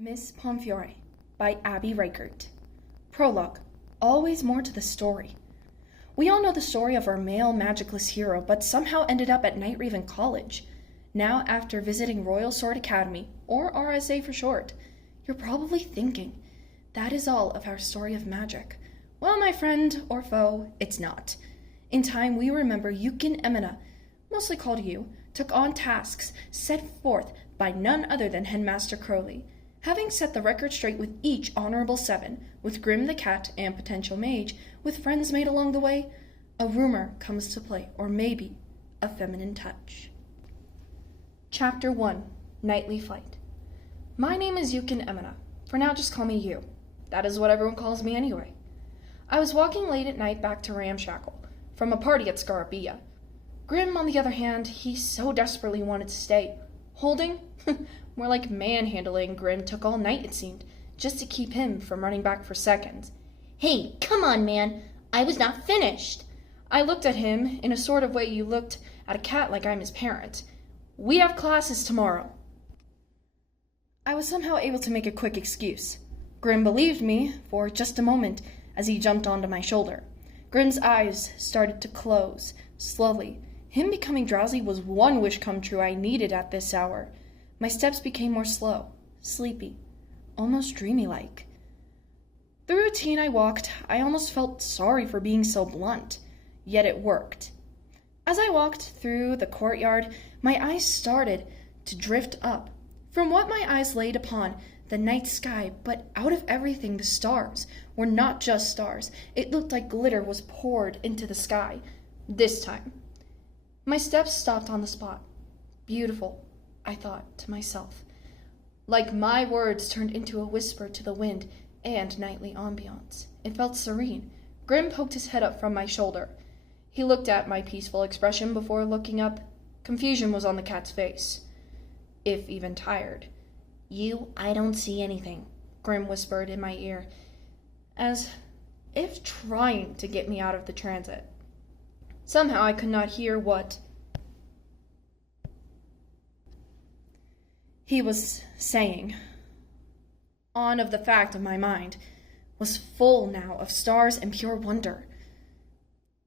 Miss Pomefiore by Abby Reichert. Prologue. Always more to the story. We all know the story of our male magicless hero, but somehow ended up at Night Raven College. Now, after visiting Royal Sword Academy, or RSA for short, you're probably thinking, that is all of our story of magic. Well, my friend or foe, it's not. In time, we remember Yukin Emina, mostly called you, took on tasks set forth by none other than Headmaster Crowley. Having set the record straight with each Honorable Seven, with Grim the Cat and Potential Mage, with friends made along the way, a rumor comes to play, or maybe a feminine touch. Chapter 1. Nightly Flight. My name is Yukin Emina. For now, just call me you. That is what everyone calls me anyway. I was walking late at night back to Ramshackle, from a party at Scarabia. Grim, on the other hand, he so desperately wanted to stay. Holding? More like manhandling Grim took all night, it seemed, just to keep him from running back for seconds. Hey, come on, man. I was not finished. I looked at him in a sort of way you looked at a cat like I'm his parent. We have classes tomorrow. I was somehow able to make a quick excuse. Grim believed me for just a moment as he jumped onto my shoulder. Grim's eyes started to close, slowly. Him becoming drowsy was one wish come true I needed at this hour. My steps became more slow, sleepy, almost dreamy-like. The routine I walked, I almost felt sorry for being so blunt, yet it worked. As I walked through the courtyard, my eyes started to drift up. From what my eyes laid upon, the night sky, but out of everything the stars were not just stars. It looked like glitter was poured into the sky, this time. My steps stopped on the spot. Beautiful, I thought to myself. Like my words turned into a whisper to the wind and nightly ambiance. It felt serene. Grim poked his head up from my shoulder. He looked at my peaceful expression before looking up. Confusion was on the cat's face, if even tired. I don't see anything, Grim whispered in my ear, as if trying to get me out of the transit. Somehow I could not hear what he was saying. On of the fact of my mind was full now of stars and pure wonder.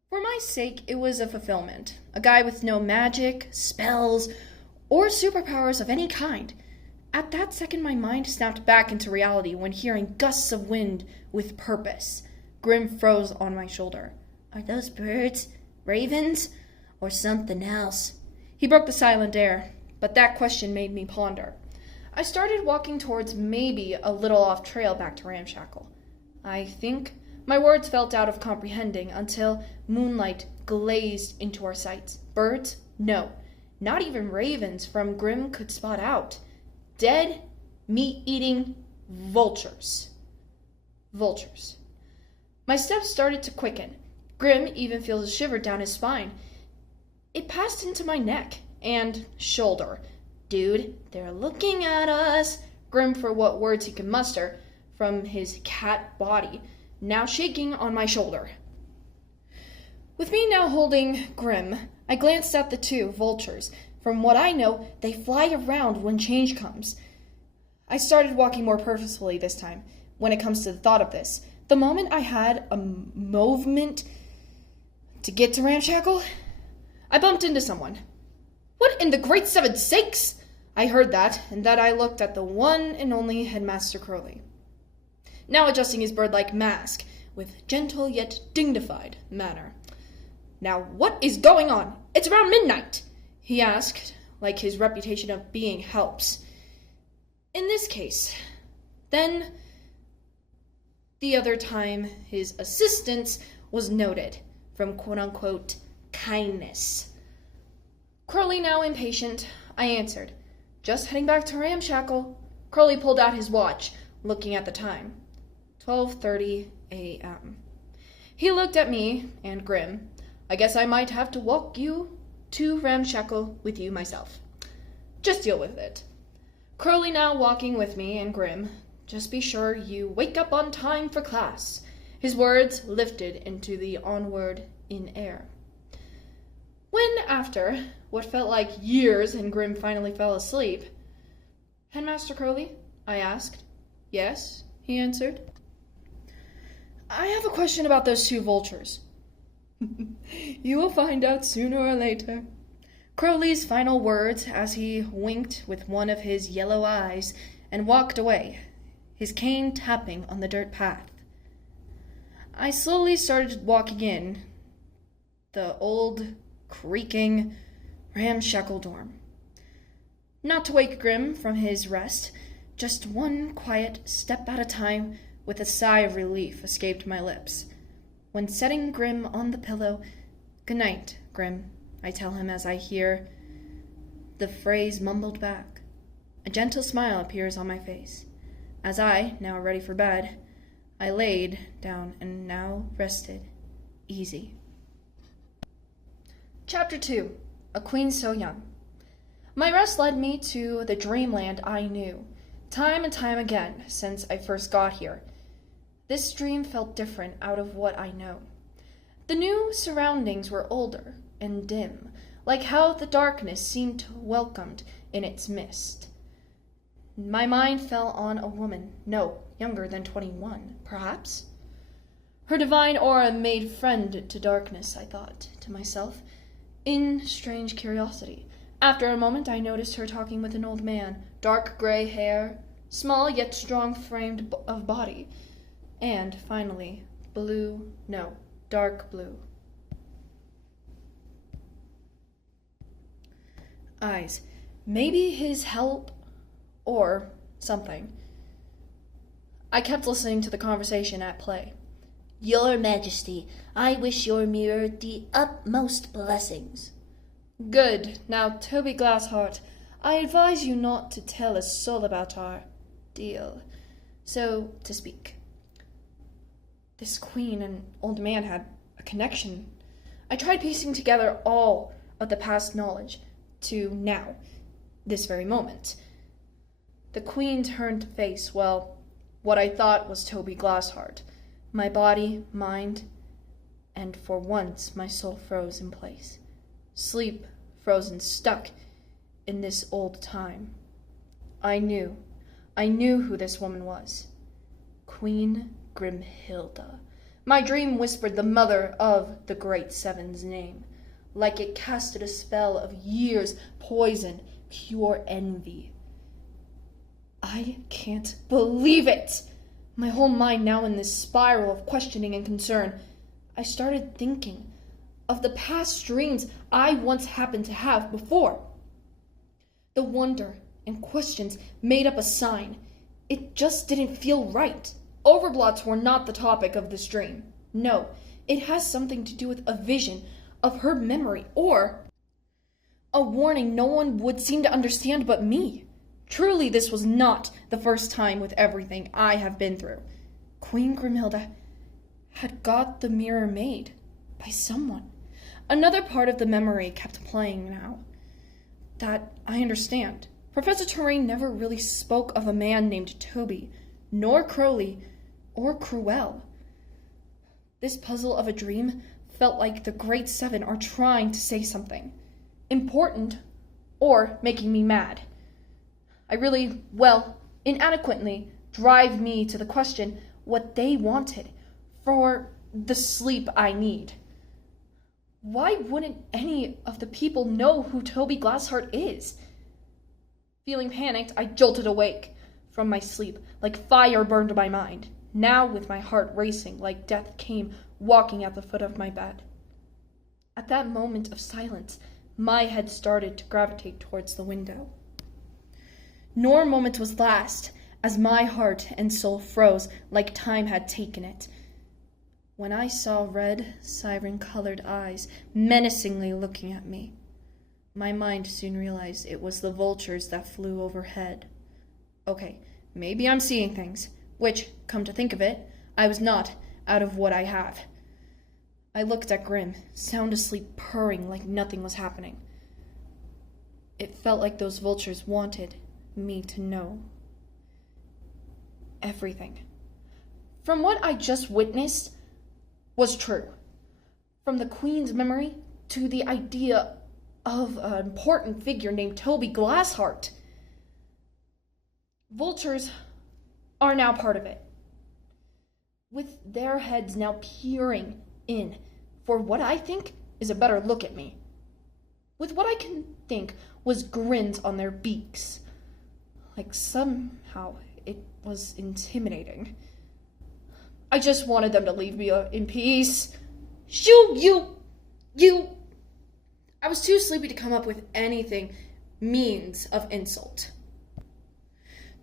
For my sake, it was a fulfillment. A guy with no magic, spells, or superpowers of any kind. At that second, my mind snapped back into reality when hearing gusts of wind with purpose. Grim froze on my shoulder. Are those birds ravens or something else? He broke the silent air, but that question made me ponder. I started walking towards maybe a little off trail back to Ramshackle. I think my words felt out of comprehending until moonlight glazed into our sights. Birds? No, not even ravens from Grim could spot out. Dead, meat-eating vultures. Vultures. My steps started to quicken. Grim even feels a shiver down his spine. It passed into my neck and shoulder. Dude, they're looking at us. Grim for what words he could muster from his cat body, now shaking on my shoulder. With me now holding Grim, I glanced at the two vultures. From what I know, they fly around when change comes. I started walking more purposefully this time, when it comes to the thought of this. The moment I had a movement to get to Ramshackle, I bumped into someone. What in the great seven sakes? I heard that, and that I looked at the one and only Headmaster Crowley, now adjusting his bird-like mask with gentle yet dignified manner. Now, what is going on? It's around midnight, he asked, like his reputation of being helps. In this case, then the other time his assistance was noted from quote-unquote kindness. Crowley now impatient, I answered, just heading back to Ramshackle. Crowley pulled out his watch, looking at the time. 12:30 a.m. He looked at me and Grim. I guess I might have to walk you to Ramshackle with you myself. Just deal with it. Crowley now walking with me and Grim. Just be sure you wake up on time for class. His words lifted into the onward in air. When, after what felt like years and Grim finally fell asleep, Headmaster Crowley, I asked. Yes, he answered. I have a question about those two vultures. You will find out sooner or later. Crowley's final words as he winked with one of his yellow eyes and walked away, his cane tapping on the dirt path. I slowly started walking in the old, creaking, ramshackle dorm. Not to wake Grim from his rest, just one quiet step at a time with a sigh of relief escaped my lips. When setting Grim on the pillow, "Good night, Grim," I tell him as I hear the phrase mumbled back. A gentle smile appears on my face. As I, now ready for bed, I laid down and now rested, easy. Chapter 2. A Queen So Young. My rest led me to the dreamland I knew, time and time again since I first got here. This dream felt different out of what I know. The new surroundings were older and dim, like how the darkness seemed welcomed in its mist. My mind fell on a woman, no, younger than 21, perhaps. Her divine aura made friend to darkness, I thought to myself, in strange curiosity. After a moment, I noticed her talking with an old man, dark gray hair, small yet strong framed of body, and finally, dark blue eyes. Maybe his help or something. I kept listening to the conversation at play. Your Majesty, I wish your mirror the utmost blessings. Good. Now, Toby Glassheart, I advise you not to tell a soul about our deal, so to speak. This queen and old man had a connection. I tried piecing together all of the past knowledge to now, this very moment. The queen turned to face, well, what I thought was Toby Glassheart. My body, mind, and for once my soul froze in place. Sleep, frozen, stuck in this old time. I knew who this woman was. Queen Grimhilda. My dream whispered the mother of the Great Seven's name, like it casted a spell of years, poison, pure envy. I can't believe it! My whole mind now in this spiral of questioning and concern. I started thinking of the past dreams I once happened to have before. The wonder and questions made up a sign. It just didn't feel right. Overblots were not the topic of this dream. No, it has something to do with a vision of her memory or a warning no one would seem to understand but me. Truly, this was not the first time with everything I have been through. Queen Grimhilda had got the mirror made by someone. Another part of the memory kept playing now. That I understand. Professor Terrain never really spoke of a man named Toby, nor Crowley, or Cruel. This puzzle of a dream felt like the Great Seven are trying to say something important or making me mad. I really, inadequately drive me to the question what they wanted for the sleep I need. Why wouldn't any of the people know who Toby Glassheart is? Feeling panicked, I jolted awake from my sleep, like fire burned my mind. Now, with my heart racing, like death came walking at the foot of my bed. At that moment of silence, my head started to gravitate towards the window. Nor moment was last, as my heart and soul froze like time had taken it, when I saw red, siren-colored eyes menacingly looking at me. My mind soon realized it was the vultures that flew overhead. Okay, maybe I'm seeing things, which, come to think of it, I was not out of what I have. I looked at Grim, sound asleep, purring like nothing was happening. It felt like those vultures wanted me to know everything. From what I just witnessed was true. From the Queen's memory to the idea of an important figure named Toby Glassheart. Vultures are now part of it, with their heads now peering in for what I think is a better look at me, with what I can think was grins on their beaks. Like somehow it was intimidating. I just wanted them to leave me in peace. Shoo, you! I was too sleepy to come up with anything means of insult.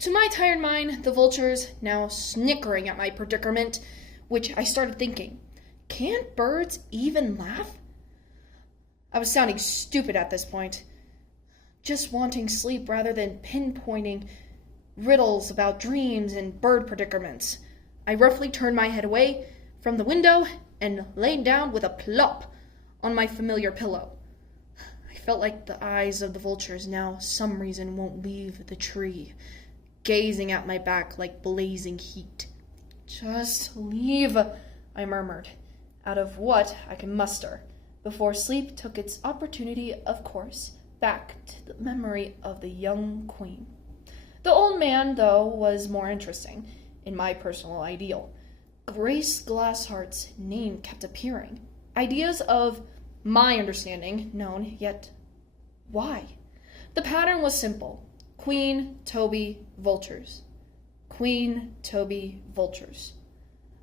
To my tired mind, the vultures, now snickering at my predicament, which I started thinking, can't birds even laugh? I was sounding stupid at this point, just wanting sleep rather than pinpointing riddles about dreams and bird predicaments. I roughly turned my head away from the window and laid down with a plop on my familiar pillow. I felt like the eyes of the vultures now some reason won't leave the tree, gazing at my back like blazing heat. Just leave, I murmured, out of what I could muster, before sleep took its opportunity, of course, back to the memory of the young queen. The old man, though, was more interesting, in my personal ideal. Grace Glassheart's name kept appearing. Ideas of my understanding known, yet why? The pattern was simple. Queen, Toby, vultures. Queen, Toby, vultures.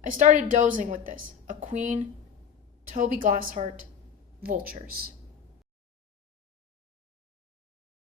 I started dozing with this. A queen, Toby Glassheart, vultures.